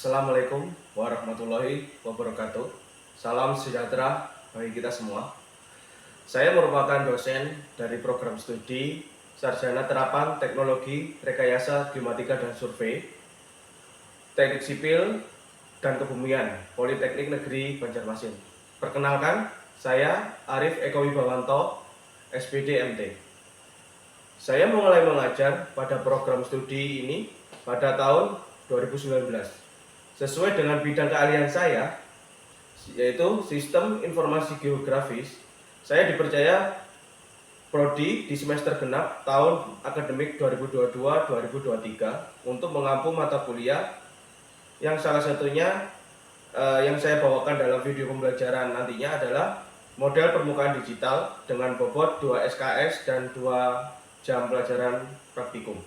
Assalamualaikum warahmatullahi wabarakatuh. Salam sejahtera bagi kita semua. Saya merupakan dosen dari program studi Sarjana Terapan Teknologi Rekayasa Geomatika dan Survei Teknik Sipil dan Kebumian Politeknik Negeri Banjarmasin. Perkenalkan, saya Arif Eko Wibawanto, SPD MT. Saya mulai mengajar pada program studi ini pada tahun 2019. Sesuai dengan bidang keahlian saya, yaitu Sistem Informasi Geografis, saya dipercaya prodi di semester genap tahun akademik 2022-2023 untuk mengampu mata kuliah yang salah satunya yang saya bawakan dalam video pembelajaran nantinya adalah model permukaan digital dengan bobot 2 SKS dan 2 jam pelajaran praktikum.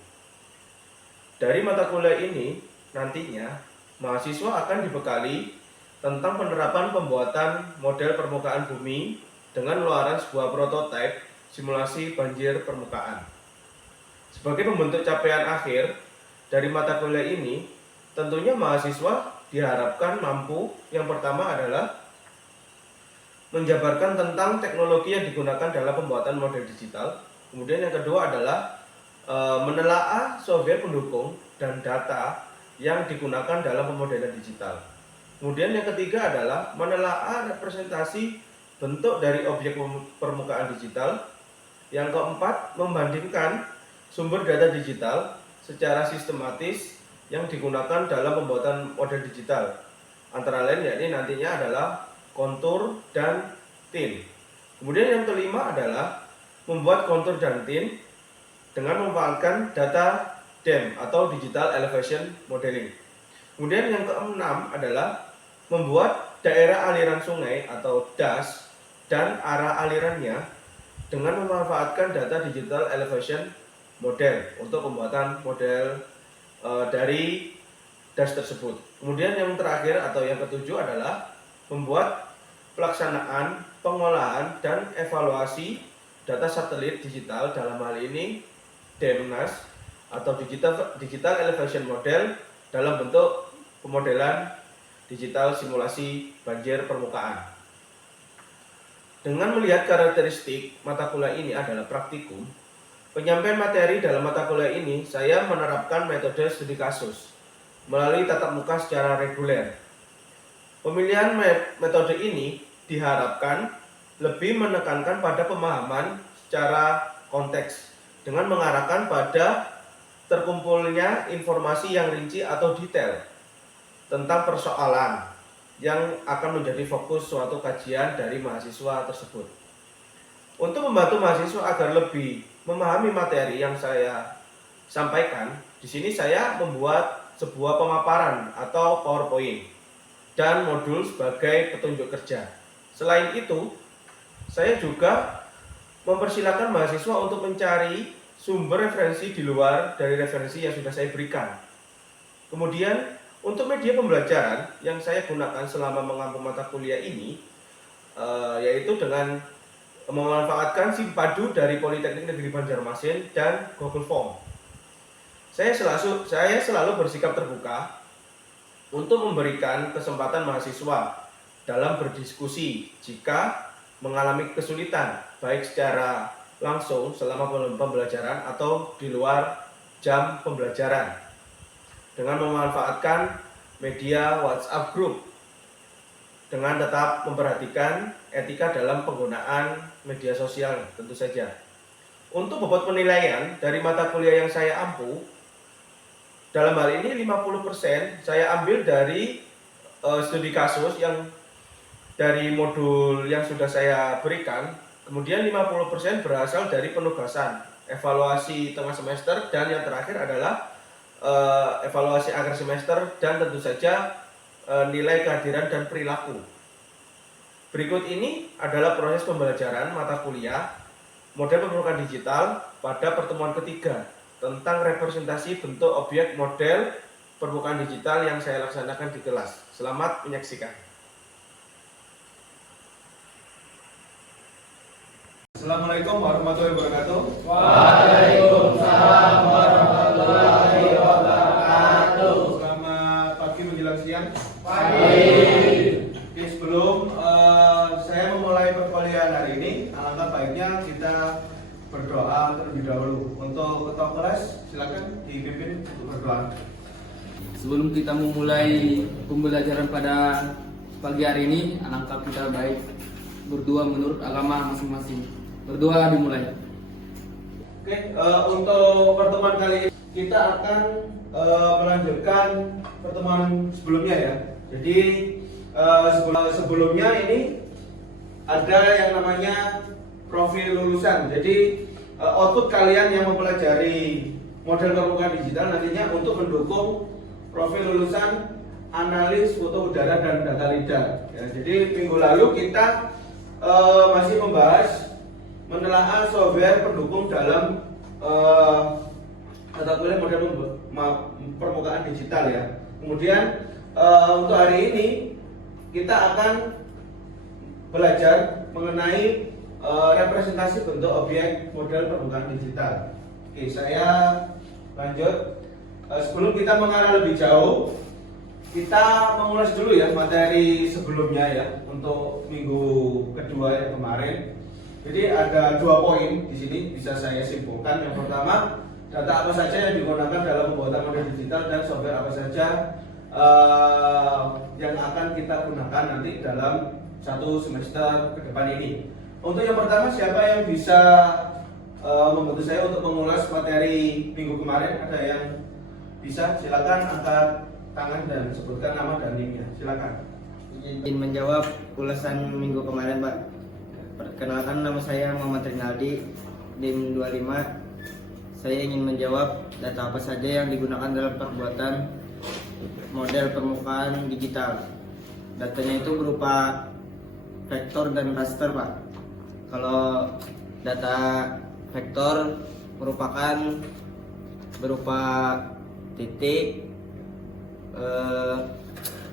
Dari mata kuliah ini nantinya mahasiswa akan dibekali tentang penerapan pembuatan model permukaan bumi dengan luaran sebuah prototipe simulasi banjir permukaan. Sebagai pembentuk capaian akhir dari mata kuliah ini, tentunya mahasiswa diharapkan mampu yang pertama adalah menjabarkan tentang teknologi yang digunakan dalam pembuatan model digital. Kemudian yang kedua adalah menelaah software pendukung dan data yang digunakan dalam pemodelan digital. Kemudian yang ketiga adalah menelaah representasi bentuk dari objek permukaan digital. Yang keempat, membandingkan sumber data digital secara sistematis yang digunakan dalam pembuatan model digital. Antara lain yakni nantinya adalah kontur dan tin. Kemudian yang kelima adalah membuat kontur dan tin dengan memanfaatkan data DEM atau Digital Elevation Modeling. Kemudian yang keenam adalah membuat daerah aliran sungai atau DAS dan arah alirannya dengan memanfaatkan data Digital Elevation Model untuk pembuatan model dari DAS tersebut. Kemudian yang terakhir atau yang ketujuh adalah membuat pelaksanaan, pengolahan, dan evaluasi data satelit digital, dalam hal ini DEMNAS atau Digital Elevation Model dalam bentuk pemodelan digital simulasi banjir permukaan. Dengan melihat karakteristik mata kuliah ini adalah praktikum, penyampaian materi dalam mata kuliah ini saya menerapkan metode studi kasus melalui tatap muka secara reguler. Pemilihan metode ini diharapkan lebih menekankan pada pemahaman secara konteks dengan mengarahkan pada terkumpulnya informasi yang rinci atau detail tentang persoalan yang akan menjadi fokus suatu kajian dari mahasiswa tersebut. Untuk membantu mahasiswa agar lebih memahami materi yang saya sampaikan, di sini saya membuat sebuah pemaparan atau PowerPoint dan modul sebagai petunjuk kerja. Selain itu, saya juga mempersilahkan mahasiswa untuk mencari sumber referensi di luar dari referensi yang sudah saya berikan. Kemudian, untuk media pembelajaran yang saya gunakan selama mengampu mata kuliah ini, yaitu dengan memanfaatkan Simpadu dari Politeknik Negeri Banjarmasin dan Google Form. Saya selalu bersikap terbuka untuk memberikan kesempatan mahasiswa dalam berdiskusi jika mengalami kesulitan, baik secara langsung selama pembelajaran atau di luar jam pembelajaran, dengan memanfaatkan media WhatsApp group dengan tetap memperhatikan etika dalam penggunaan media sosial tentu saja. Untuk bobot penilaian dari mata kuliah yang saya ampu, dalam hal ini 50% saya ambil dari studi kasus yang dari modul yang sudah saya berikan. Kemudian 50% berasal dari penugasan, evaluasi tengah semester, dan yang terakhir adalah evaluasi akhir semester dan tentu saja nilai kehadiran dan perilaku. Berikut ini adalah proses pembelajaran mata kuliah model permukaan digital pada pertemuan ketiga tentang representasi bentuk objek model permukaan digital yang saya laksanakan di kelas. Selamat menyaksikan. Assalamualaikum warahmatullahi wabarakatuh. Waalaikumsalam warahmatullahi wabarakatuh. Selamat pagi menjelang siang. kelas silakan dipimpin untuk berdoa. Sebelum kita memulai pembelajaran pada pagi hari ini, alangkah kita baik berdoa menurut agama masing-masing. Berdoa dimulai. Oke, untuk pertemuan kali ini kita akan melanjutkan pertemuan sebelumnya ya. Jadi sebelumnya ini ada yang namanya profil lulusan. Jadi output kalian yang mempelajari model permukaan digital nantinya untuk mendukung profil lulusan analis foto udara dan data lidar. Ya, jadi minggu lalu kita masih membahas menelaah software pendukung dalam mata kuliah model permukaan digital ya. Kemudian untuk hari ini kita akan belajar mengenai representasi bentuk objek model permukaan digital. Oke, saya lanjut. Sebelum kita mengarah lebih jauh, kita mengulas dulu ya materi sebelumnya ya untuk minggu kedua yang kemarin. Jadi ada 2 poin di sini bisa saya simpulkan. Yang pertama, data apa saja yang digunakan dalam pembuatan model digital dan software apa saja yang akan kita gunakan nanti dalam 1 semester ke depan ini. Untuk yang pertama, siapa yang bisa membantu saya untuk mengulas materi minggu kemarin? Ada yang bisa? Silakan angkat tangan dan sebutkan nama dan nimnya. Silakan. Izin menjawab ulasan minggu kemarin, Pak. Perkenalkan, nama saya Muhammad Rinaldi, NIM 25. Saya ingin menjawab data apa saja yang digunakan dalam pembuatan model permukaan digital. Datanya itu berupa vektor dan raster, Pak. Kalau data vektor merupakan berupa titik,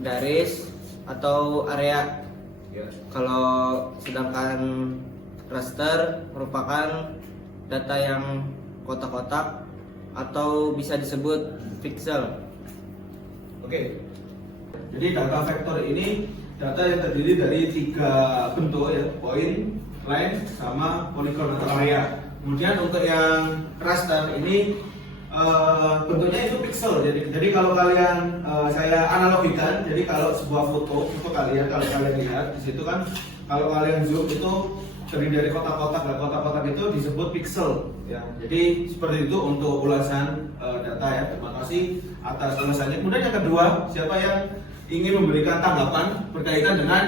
garis atau area. Kalau sedangkan raster merupakan data yang kotak-kotak atau bisa disebut pixel. Oke. Jadi data vektor ini data yang terdiri dari 3 bentuk ya, point, line, sama poligon atau area. Kemudian untuk yang raster ini bentuknya itu pixel. Jadi kalau kalian saya analogikan, jadi kalau sebuah foto kalian, kalau kalian lihat di situ kan, kalau kalian zoom itu terdiri dari kotak-kotak, dan kotak-kotak itu disebut pixel ya. Jadi seperti itu untuk ulasan data ya. Terima kasih atas ulasannya. Kemudian yang kedua, siapa yang ingin memberikan tanggapan berkaitan dengan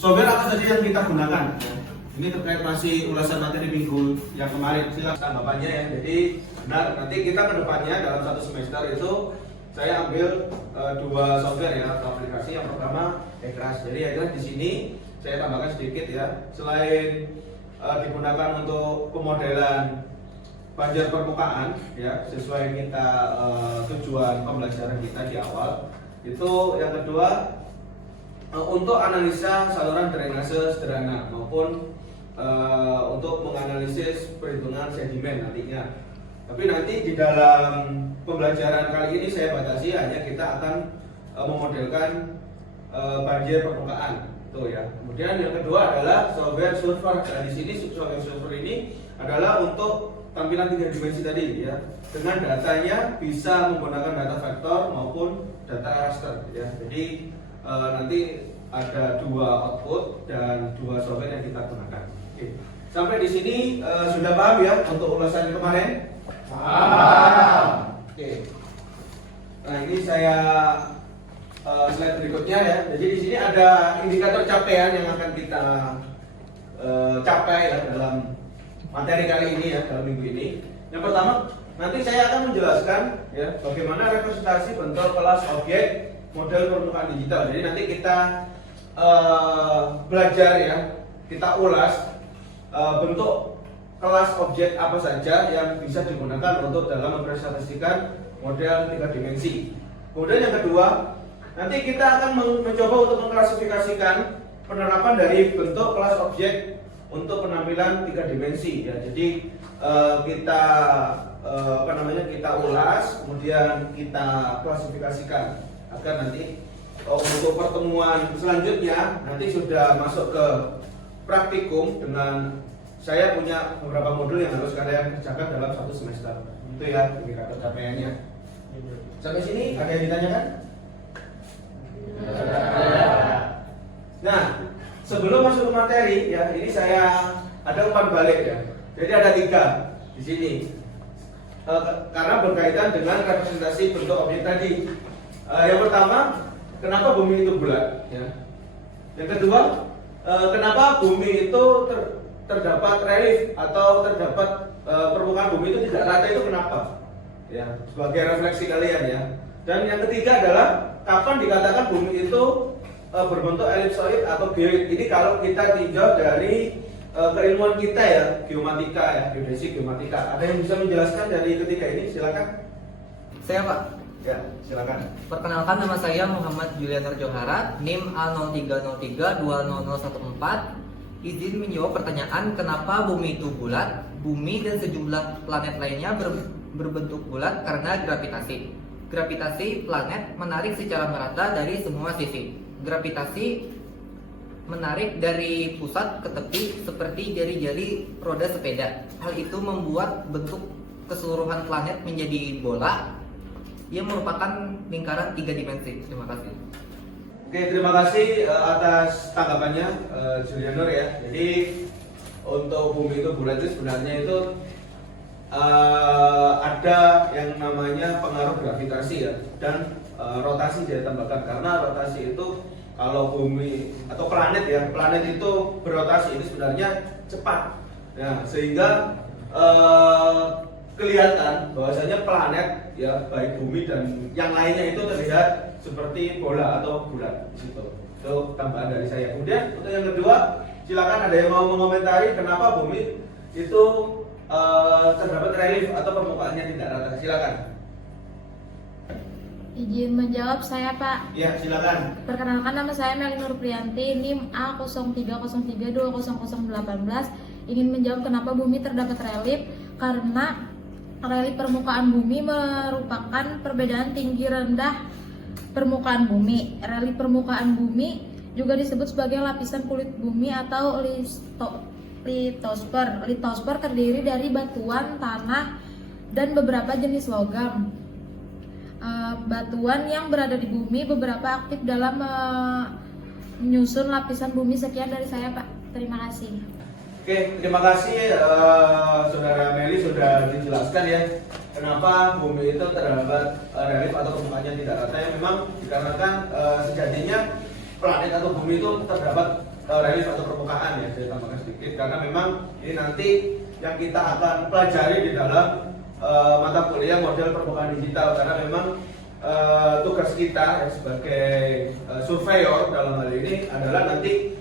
software apa saja yang kita gunakan ya. Ini terkait masih ulasan materi minggu yang kemarin. Silakan tanggapannya ya. Jadi benar, nanti kita ke depannya dalam 1 semester itu saya ambil 2 software ya atau aplikasi. Yang pertama Ekras. Jadi Ekras di sini saya tambahkan sedikit ya. Selain digunakan untuk pemodelan banjir permukaan ya, sesuai kita tujuan pembelajaran kita di awal. Itu yang kedua untuk analisa saluran drainase sederhana maupun untuk menganalisis perhitungan sedimen nantinya. Tapi nanti di dalam pembelajaran kali ini saya batasi hanya kita akan memodelkan banjir permukaan itu ya. Kemudian yang kedua adalah software surfer. Nah, di sini software surfer ini adalah untuk tampilan 3 dimensi tadi ya. Dengan datanya bisa menggunakan data vektor maupun data raster ya. Jadi nanti ada 2 output dan 2 software yang kita gunakan. Oke. Sampai di sini sudah paham ya untuk ulasan kemarin? Paham. Oke. Nah, ini saya slide berikutnya ya. Jadi di sini ada indikator capaian yang akan kita capai ya dalam materi kali ini ya, dalam minggu ini. Yang pertama, nanti saya akan menjelaskan ya bagaimana representasi bentuk kelas objek model permukaan digital. Jadi nanti kita belajar ya, kita ulas bentuk kelas objek apa saja yang bisa digunakan untuk dalam merepresentasikan model 3 dimensi. Kemudian yang kedua, nanti kita akan mencoba untuk mengklasifikasikan penerapan dari bentuk kelas objek untuk penampilan 3 dimensi ya. Jadi kita kita ulas, kemudian kita klasifikasikan agar nanti untuk pertemuan selanjutnya nanti sudah masuk ke praktikum dengan saya punya beberapa modul yang harus kalian kerjakan dalam satu semester. Itu ya indikator capaiannya. Sampai sini ada yang ditanyakan? Nah, sebelum masuk ke materi ya, ini saya ada umpan balik ya. Jadi ada 3 di sini. Karena berkaitan dengan representasi bentuk objek tadi. Yang pertama, kenapa bumi itu bulat? Ya. Yang kedua, kenapa bumi itu terdapat relief atau terdapat permukaan bumi itu tidak rata, itu kenapa? Ya, sebagai refleksi kalian ya. Dan yang ketiga adalah kapan dikatakan bumi itu berbentuk elipsoid atau geoid. Ini kalau kita tinjau dari keilmuan kita ya, geomatika ya, geodesi geomatika. Ada yang bisa menjelaskan dari ketiga ini? Silakan. Saya Pak. Ya, silakan. Perkenalkan, nama saya Muhammad Julianer Johara, NIM A0303200014. Izin menjawab pertanyaan kenapa bumi itu bulat. Bumi dan sejumlah planet lainnya berbentuk bulat karena gravitasi. Gravitasi planet menarik secara merata dari semua sisi. Gravitasi menarik dari pusat ke tepi seperti jari-jari roda sepeda. Hal itu membuat bentuk keseluruhan planet menjadi bola yang merupakan lingkaran 3 dimensi. Terima kasih. Oke, terima kasih atas tanggapannya Julianur ya. Jadi untuk bumi itu bulat itu sebenarnya itu ada yang namanya pengaruh gravitasi ya, dan rotasi saya tambahkan, karena rotasi itu kalau bumi atau planet ya, planet itu berotasi ini sebenarnya cepat ya, sehingga kelihatan bahwasanya planet ya, baik bumi dan yang lainnya itu terlihat seperti bola atau bulat di situ. Itu tambahan dari saya. Kemudian untuk yang kedua, silakan ada yang mau mengomentari kenapa bumi itu terdapat relief atau permukaannya tidak rata. Silakan. Izin menjawab saya Pak. Ya, silakan. Perkenalkan, nama saya Meli Nur Priyanti, NIM A0303200018. Ingin menjawab kenapa bumi terdapat relief. Karena relief permukaan bumi merupakan perbedaan tinggi rendah permukaan bumi. Relief permukaan bumi juga disebut sebagai lapisan kulit bumi atau litosfer. Litosfer terdiri dari batuan, tanah, dan beberapa jenis logam. Batuan yang berada di bumi beberapa aktif dalam menyusun lapisan bumi. Sekian dari saya Pak. Terima kasih. Oke, terima kasih Saudara Meli sudah dijelaskan ya kenapa bumi itu terdapat relief atau permukaannya tidak rata. Ya, memang dikarenakan sejatinya planet atau bumi itu terdapat relief atau permukaan ya. Saya tambahkan sedikit karena memang ini nanti yang kita akan pelajari di dalam mata kuliah model permukaan digital, karena memang tugas kita ya, sebagai surveyor dalam hal ini adalah nanti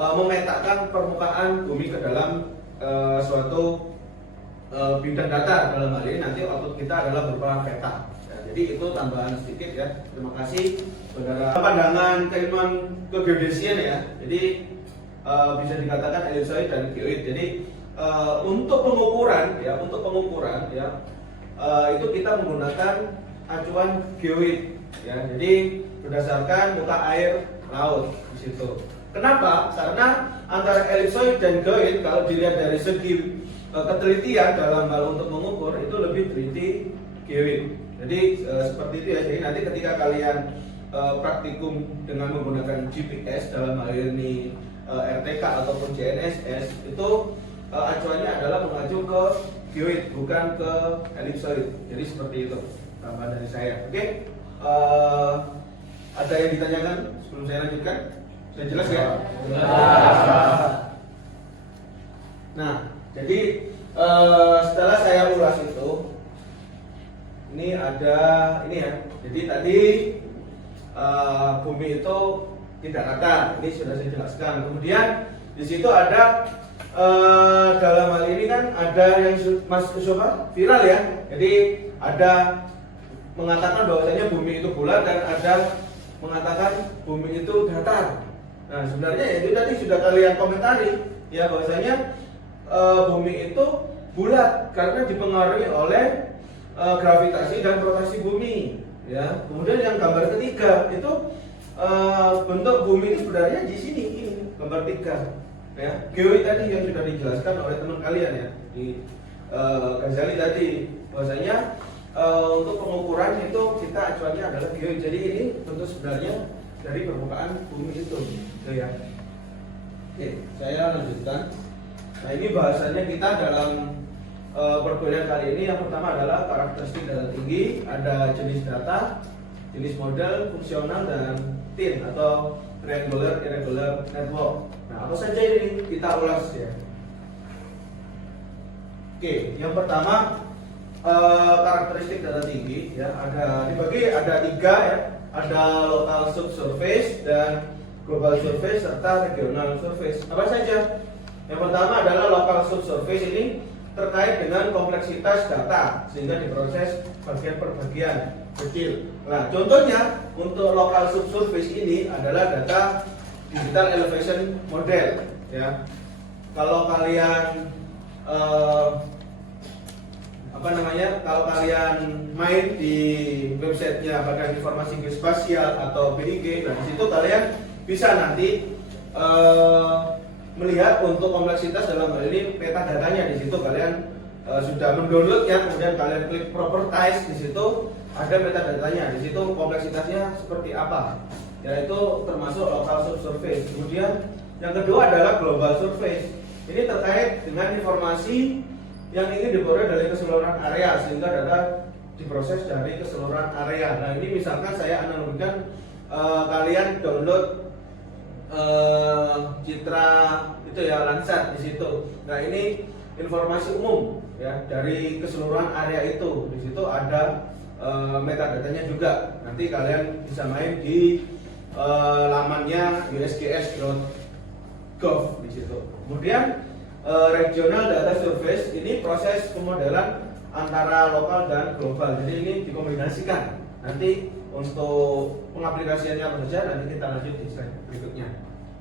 memetakan permukaan bumi ke dalam suatu bidang datar. Dalam hal ini nanti output kita adalah berupa peta ya, jadi itu tambahan sedikit ya. Terima kasih Saudara. Pandangan keilmuan kegeodesian ya, jadi bisa dikatakan elipsoid dan geoid. Jadi untuk pengukuran ya, itu kita menggunakan acuan geoid ya. Jadi berdasarkan muka air laut di situ. Kenapa? Karena antara elipsoid dan geoid kalau dilihat dari segi ketelitian dalam hal untuk mengukur itu lebih teliti geoid. Jadi seperti itu ya. Jadi nanti ketika kalian praktikum dengan menggunakan GPS dalam hal ini RTK ataupun GNSS, itu acuannya adalah mengacu ke geoid bukan ke elipsoid. Jadi seperti itu tambahan dari saya. Oke, ada yang ditanyakan sebelum saya lanjutkan? Sudah jelas ya? Nah, jadi setelah saya ulas itu, ini ada ini ya. Jadi tadi bumi itu tidak rata, ini sudah saya jelaskan. Kemudian di situ ada dalam hal ini kan ada yang viral ya. Jadi ada mengatakan bahwasanya bumi itu bulat dan ada mengatakan bumi itu datar. Nah, sebenarnya itu tadi sudah kalian komentari ya, bahwasanya bumi itu bulat karena dipengaruhi oleh gravitasi dan rotasi bumi ya. Kemudian yang gambar ketiga itu bentuk bumi itu sebenarnya di sini, ini gambar 3. ya. Geoid tadi yang sudah dijelaskan oleh teman kalian ya di Ghazali tadi, bahwasanya untuk pengukuran itu kita acuannya adalah geoid. Jadi ini bentuk sebenarnya dari permukaan bumi itu, gitu ya. Oke, saya lanjutkan. Nah, ini bahasanya kita dalam perkuliahan kali ini. Yang pertama adalah karakteristik data tinggi, ada jenis data, jenis model, fungsional, dan TIN atau triangular irregular network. Nah, apa saja ini kita ulas ya. Oke, yang pertama karakteristik data tinggi ya, ada tiga ya, ada local subsurface dan global surface serta regional surface. Apa saja? Yang pertama adalah local subsurface. Ini terkait dengan kompleksitas data sehingga diproses bagian per bagian kecil. Nah, contohnya untuk local subsurface ini adalah data digital elevation model ya. Kalau kalian kalau kalian main di websitenya Badan Informasi Geospasial atau BIG, nah di situ kalian bisa nanti melihat untuk kompleksitas dalam hal ini peta datanya. Di situ kalian sudah mendownloadnya, kemudian kalian klik properties, di situ ada peta datanya. Di situ kompleksitasnya seperti apa, yaitu termasuk local subsurface. Kemudian yang kedua adalah global surface. Ini terkait dengan informasi yang ingin diperoleh dari keseluruhan area sehingga data diproses dari keseluruhan area. Nah, ini misalkan saya analogikan kalian download citra itu ya, Landsat di situ. Nah, ini informasi umum ya dari keseluruhan area itu. Di situ ada metadatanya juga. Nanti kalian bisa main di lamannya usgs.gov di situ. Kemudian regional data surface, ini proses pemodelan antara lokal dan global. Jadi ini dikombinasikan. Nanti untuk pengaplikasiannya apa saja nanti kita lanjut di slide berikutnya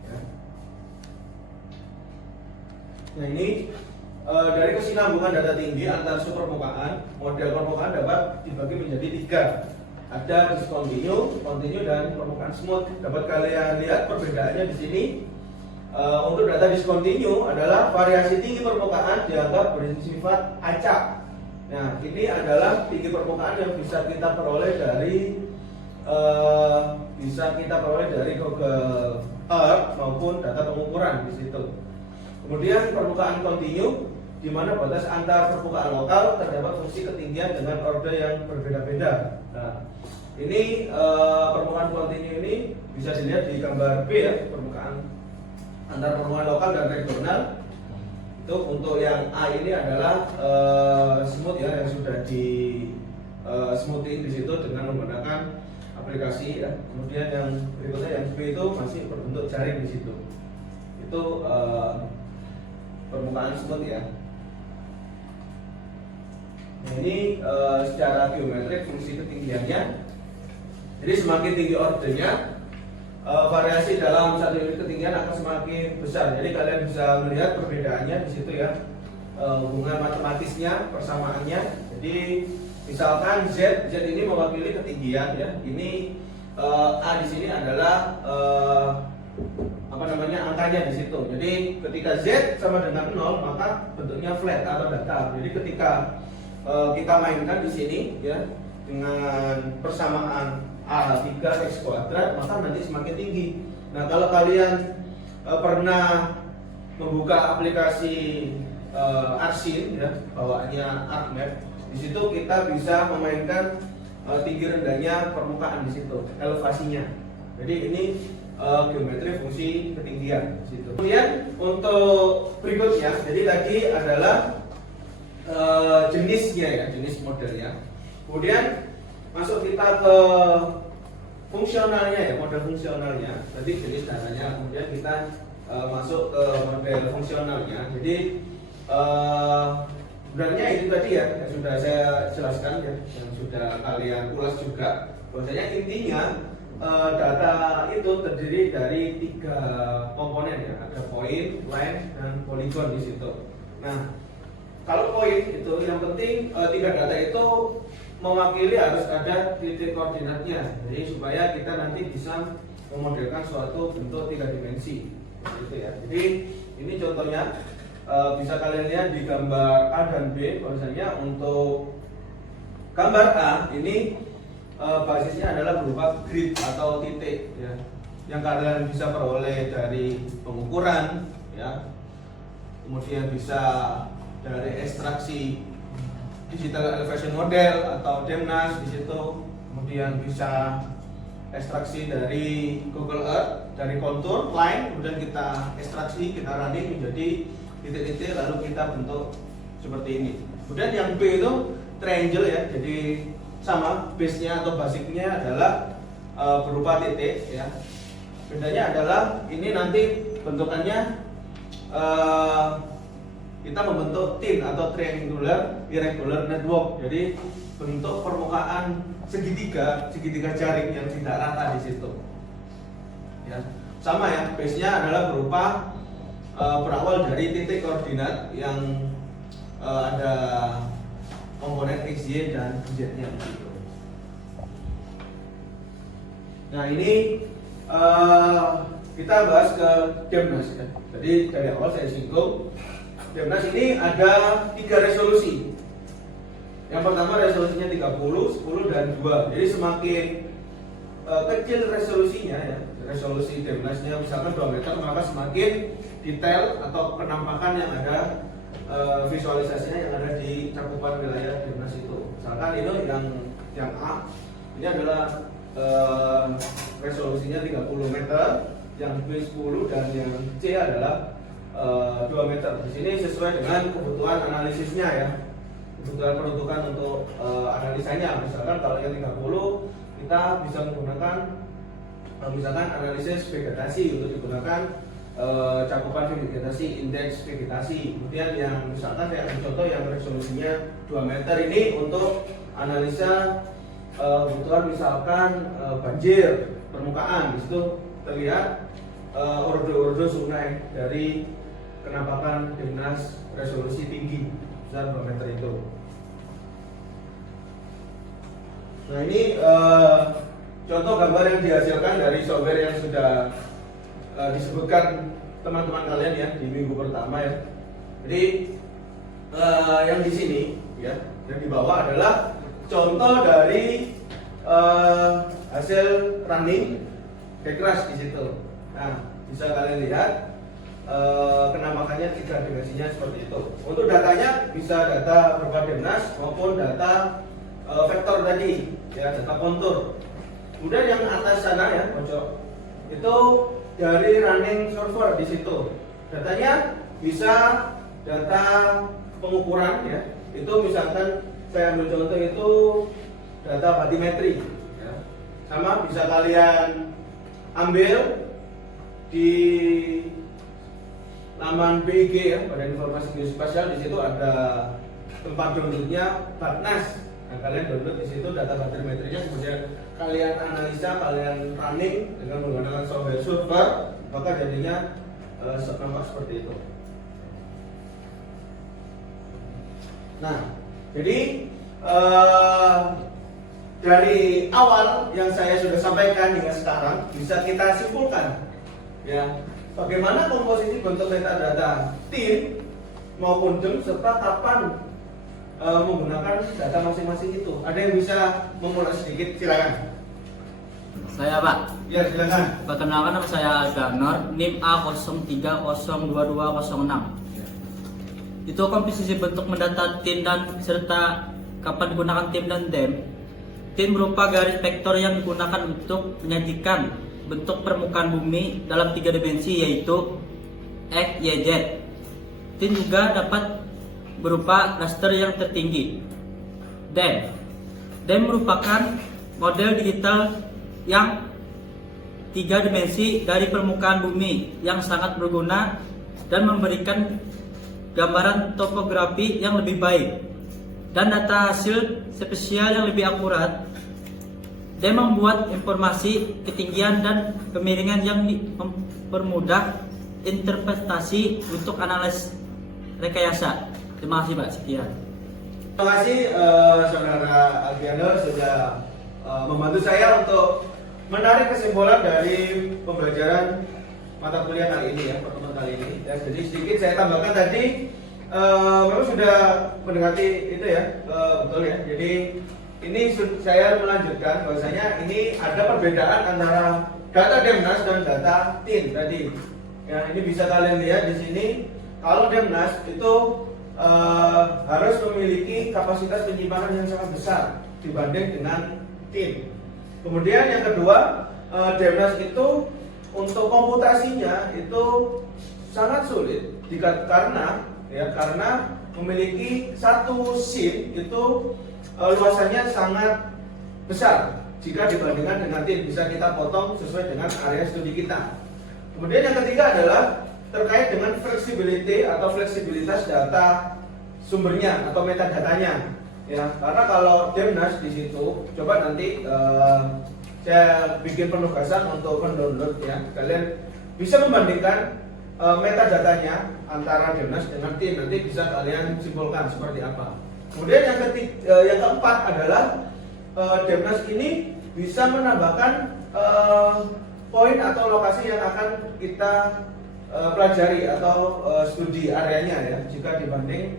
ya. Nah, ini dari kesinambungan data tinggi antar subpermukaan, model permukaan dapat dibagi menjadi tiga. Ada discontinue, continue, dan permukaan smooth. Dapat kalian lihat perbedaannya di sini. Untuk data discontinue adalah variasi tinggi permukaan dianggap bersifat acak. Nah, ini adalah tinggi permukaan yang bisa kita peroleh dari Google Earth maupun data pengukuran di situ. Kemudian permukaan continue, di mana batas antar permukaan lokal terdapat fungsi ketinggian dengan orde yang berbeda-beda. Nah, ini permukaan continue ini bisa dilihat di gambar B ya, permukaan antara permukaan lokal dan regional. Itu untuk yang A ini adalah smooth ya, yang sudah di smoothing di situ dengan menggunakan aplikasi ya. Kemudian yang berikutnya yang B itu masih berbentuk jaring di situ. Itu permukaan smooth ya. Nah, ini secara geometrik fungsi ketinggiannya. Jadi semakin tinggi ordenya, variasi dalam satu unit ketinggian akan semakin besar. Jadi kalian bisa melihat perbedaannya di situ ya, hubungan matematisnya, persamaannya. Jadi misalkan Z ini mewakili ketinggian ya. Ini A di sini adalah angkanya di situ. Jadi ketika Z sama dengan 0 maka bentuknya flat atau datar. Jadi ketika kita mainkan di sini ya dengan persamaan A3 X kuadrat, maka nanti semakin tinggi. Nah, kalau kalian pernah membuka aplikasi Arsin ya, bawaannya ArcMap, di situ kita bisa memainkan tinggi rendahnya permukaan di situ, elevasinya. Jadi ini geometri fungsi ketinggian di situ. Kemudian untuk berikutnya, jadi tadi adalah jenisnya ya, jenis modelnya. Kemudian masuk kita ke fungsionalnya ya, model fungsionalnya. Tadi jenis datanya, kemudian kita masuk ke model fungsionalnya. Jadi sebenarnya itu tadi ya yang sudah saya jelaskan ya, yang sudah kalian ulas juga. Bahwasanya intinya data itu terdiri dari 3 komponen ya, ada point, line, dan polygon di situ. Nah, kalau point itu yang penting 3 data itu mewakili harus ada titik koordinatnya. Jadi supaya kita nanti bisa memodelkan suatu bentuk 3 dimensi gitu ya. Jadi Ini contohnya bisa kalian lihat di gambar A dan B. Bahwasanya untuk gambar A ini basisnya adalah berupa grid atau titik ya, yang kalian bisa peroleh dari pengukuran ya, kemudian bisa dari ekstraksi digital elevation model atau DEMNAS di situ, kemudian bisa ekstraksi dari Google Earth, dari kontur line, kemudian kita ekstraksi, kita running menjadi titik-titik, lalu kita bentuk seperti ini. Kemudian yang B itu triangle ya, jadi sama base-nya atau basicnya adalah berupa titik ya. Bedanya adalah ini nanti bentukannya kita membentuk tin atau triangular irregular network. Jadi bentuk permukaan segitiga jaring yang tidak rata di situ. Ya, sama ya, base-nya adalah berupa berawal dari titik koordinat yang ada komponen X, Y, dan Z-nya begitu. Nah ini kita bahas ke DEMNAS ya. Jadi dari awal saya singgung, DEMNAS ini ada 3 resolusi. Yang pertama resolusinya 30, 10, dan 2. Jadi semakin kecil resolusinya ya, resolusi DEMNAS-nya misalkan 2 meter, maka semakin detail atau penampakan yang ada, visualisasinya yang ada di cakupan wilayah DEMNAS itu. Misalkan ini yang A, ini adalah resolusinya 30 meter, yang B 10, dan yang C adalah 2 meter. Di sini sesuai dengan kebutuhan analisisnya ya, kebutuhan peruntukan untuk analisanya. Misalkan kalau yang 30 kita bisa menggunakan misalkan analisis vegetasi untuk digunakan cakupan vegetasi, indeks vegetasi. Kemudian yang misalkan saya ambil contoh yang resolusinya 2 meter ini untuk analisa kebutuhan misalkan banjir permukaan. Di situ terlihat ordo-ordo sungai dari kenampakan DEMNAS resolusi tinggi besar 2 meter itu. Nah ini contoh gambar yang dihasilkan dari software yang sudah disebutkan teman-teman kalian ya di minggu pertama ya. Jadi yang di sini ya, yang di bawah adalah contoh dari hasil running backcrash di situ. Nah bisa kalian lihat kenampakannya 3 dimensinya seperti itu. Untuk datanya bisa data berupa DEMNAS maupun data vektor tadi ya, data kontur. Kemudian yang atas sana ya pojok itu dari running server di situ. Datanya bisa data pengukuran ya. Itu misalkan saya ambil contoh itu data batimetri ya. Sama bisa kalian ambil di laman BG ya, Badan Informasi Geospasial. Di situ ada tempat downloadnya Batnas. Nah, kalian download di situ data batimetrinya, kemudian kalian analisa, kalian running dengan menggunakan software server, maka jadinya nampak seperti itu. Nah, jadi dari awal yang saya sudah sampaikan hingga sekarang bisa kita simpulkan ya, bagaimana komposisi bentuk metadata tin maupun DEM serta kapan menggunakan data masing-masing itu. Ada yang bisa memulai sedikit, silakan. Saya Pak. Ya silakan. Perkenalkan nama saya Alganor, NIM A030226. Itu komposisi bentuk mendata tin dan serta kapan digunakan tim dan DEM. Tin berupa garis vektor yang digunakan untuk menyajikan bentuk permukaan bumi dalam 3 dimensi yaitu X, Y, Z. Tin juga dapat berupa raster yang tertinggi. DEM merupakan model digital yang 3 dimensi dari permukaan bumi yang sangat berguna dan memberikan gambaran topografi yang lebih baik dan data hasil spesial yang lebih akurat. DEM membuat informasi ketinggian dan kemiringan yang mempermudah interpretasi untuk analis rekayasa. Terima kasih Pak, sekian. Terima kasih Saudara Algiano sudah membantu saya untuk menarik kesimpulan dari pembelajaran mata kuliah kali ini ya, pertemuan kali ini. Ya, jadi sedikit saya tambahkan tadi, memang sudah mendekati itu ya, betul ya. Jadi ini saya melanjutkan bahwasanya ini ada perbedaan antara data Demnas dan data TIN tadi. Ya, ini bisa kalian lihat di sini. Kalau Demnas itu harus memiliki kapasitas penyimpanan yang sangat besar dibanding dengan TIN. Kemudian yang kedua, Demnas itu untuk komputasinya itu sangat sulit karena memiliki satu SIM itu luasannya sangat besar jika dibandingkan dengan TIN, bisa kita potong sesuai dengan area studi kita. Kemudian yang ketiga adalah terkait dengan flexibility atau fleksibilitas data sumbernya atau metadatanya. Ya, karena kalau Demnas di situ, coba nanti saya bikin penugasan untuk mendownload ya. Kalian bisa membandingkan metadatanya antara Demnas dengan TIN, nanti bisa kalian simpulkan seperti apa. Kemudian yang keempat adalah Demnas ini bisa menambahkan poin atau lokasi yang akan kita pelajari atau studi areanya ya, jika dibanding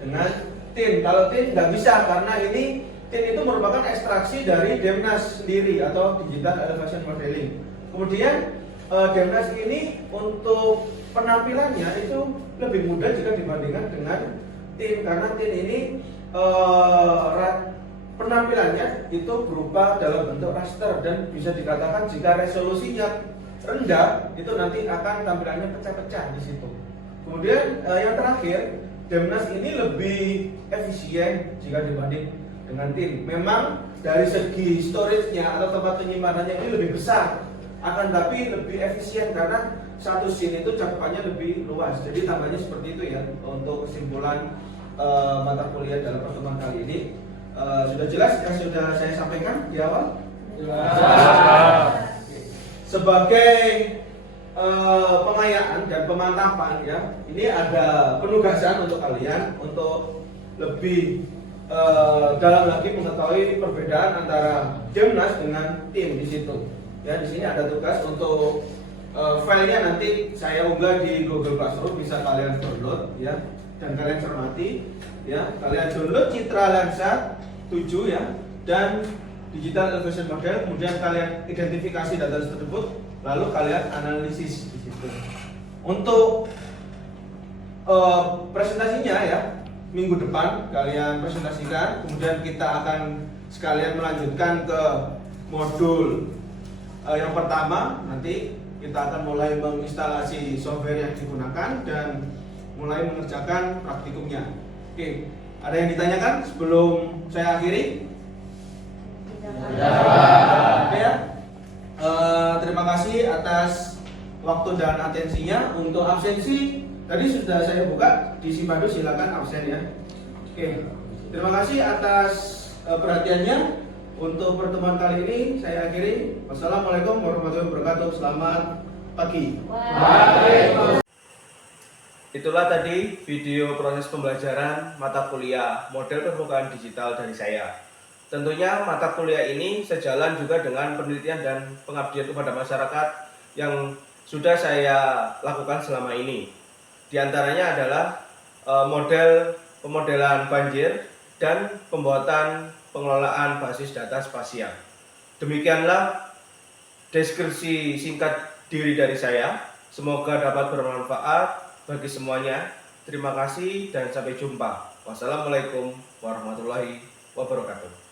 dengan TIN. Kalau TIN nggak bisa karena ini TIN itu merupakan ekstraksi dari Demnas sendiri atau Digital Elevation Modeling. Kemudian Demnas ini untuk penampilannya itu lebih mudah jika dibandingkan dengan TIN, karena TIN ini penampilannya itu berupa dalam bentuk raster dan bisa dikatakan jika resolusinya rendah itu nanti akan tampilannya pecah-pecah di situ. Kemudian yang terakhir, Demnas ini lebih efisien jika dibanding dengan TIN. Memang dari segi storage-nya atau tempat penyimpanannya ini lebih besar, akan tapi lebih efisien karena satu SIM itu cakupannya lebih luas. Jadi tambahnya seperti itu ya untuk kesimpulan mata kuliah dalam pertemuan kali ini. Sudah jelas yang sudah saya sampaikan di awal? Jelas. Sebagai pengayaan dan pemantapan ya, ini ada penugasan untuk kalian untuk lebih dalam lagi mengetahui perbedaan antara Demnas dengan TIN di situ. Ya, di sini ada tugas untuk filenya nanti saya unggah di Google Classroom, bisa kalian download ya dan kalian cermati ya. Kalian download Citra Lensa 7 ya dan Digital Elevation Model, kemudian kalian identifikasi data tersebut, lalu kalian analisis di situ. Untuk presentasinya ya, minggu depan kalian presentasikan, kemudian kita akan sekalian melanjutkan ke modul yang pertama. Nanti kita akan mulai menginstalasi software yang digunakan dan mulai mengerjakan praktikumnya. Oke, ada yang ditanyakan sebelum saya akhiri? Oke ya. Terima kasih atas waktu dan atensinya. Untuk absensi tadi sudah saya buka di Simpado, silakan absen ya. Oke. Terima kasih atas perhatiannya. Untuk pertemuan kali ini saya akhiri. Wassalamualaikum warahmatullahi wabarakatuh. Selamat pagi. Waalaikumsalam. Itulah tadi video proses pembelajaran mata kuliah model permukaan digital dari saya. Tentunya mata kuliah ini sejalan juga dengan penelitian dan pengabdian kepada masyarakat yang sudah saya lakukan selama ini. Di antaranya adalah model pemodelan banjir dan pembuatan pengelolaan basis data spasial. Demikianlah deskripsi singkat diri dari saya. Semoga dapat bermanfaat bagi semuanya. Terima kasih dan sampai jumpa. Wassalamualaikum warahmatullahi wabarakatuh.